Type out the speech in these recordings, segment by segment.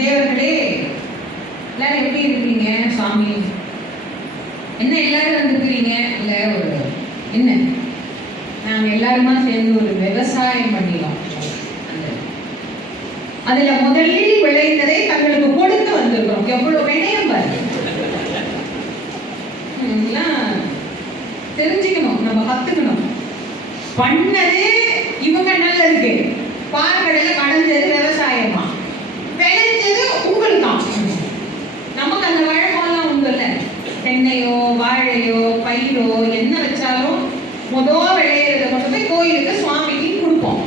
தேவர்களே, எல்லாரும் எப்படி இருக்கிறீங்க? சாமி என்ன எல்லாரும் வந்துருக்கிறீங்க? இல்லை ஒரு என்ன நாங்கள் எல்லாருமா சேர்ந்து ஒரு விவசாயம் பண்ணிடலாம். அதுல முதலில் விளைந்ததை தங்களுக்கு கொடுத்து வந்திருக்கிறோம். எவ்வளவு விளையம் பாரு. தெரிஞ்சுக்கணும், நம்ம கத்துக்கணும். பண்ணது இவங்க நல்லதுக்கு, பாறைகடல கடைஞ்சது விவசாயமா, விளைஞ்சது உங்களுக்கு தான். நமக்கு அந்த வழக்கம்லாம் உண்டு இல்லை. தென்னையோ வாழையோ பயிரோ என்ன வச்சாலும் முதல் விளையிறத கொண்டு போய் கோயிலுக்கு சுவாமிக்கு கொடுப்போம்.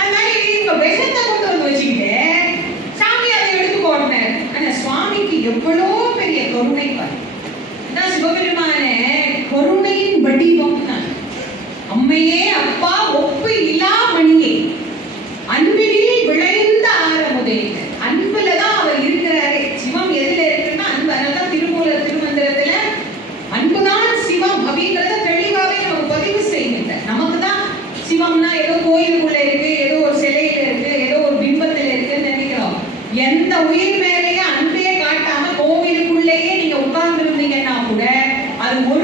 அது மாதிரி இவங்க விஷத்தை கொண்டு வந்து வச்சுக்கிட்டு சாமி அதை எடுத்து போட்டார். ஆனா சுவாமிக்கு எவ்வளோ பெரிய கருணை பாரு. சிவபெருமான கருணையின் வடிவம் தான். அம்மையே அப்பா ஒப்பு இலா மணியே அன்பினில் விளைந்த ஆரமுதே. அன்புலதான் அவர் இருக்கிறாரே. சிவம் எதுல இருக்குன்னா அன்பு. அதனால்தான் திருமந்திரத்துல அன்புதான் சிவம் அப்படிங்கிறத தெளிவாவே நமக்கு பதிவு செய்கின்றார். நமக்கு தான் சிவம்னா ஏதோ கோயிலுக்குள்ள இருக்கு, ஏதோ ஒரு சிலையில இருக்கு, ஏதோ ஒரு பிம்பத்துல இருக்குன்னு நினைக்கிறோம். எந்த உயிர் மேலேயே அன்பே காட்டாம கோவிலுக்குள்ளேயே நீங்க உட்கார்ந்து இருந்தீங்கன்னா கூட அது ஒரு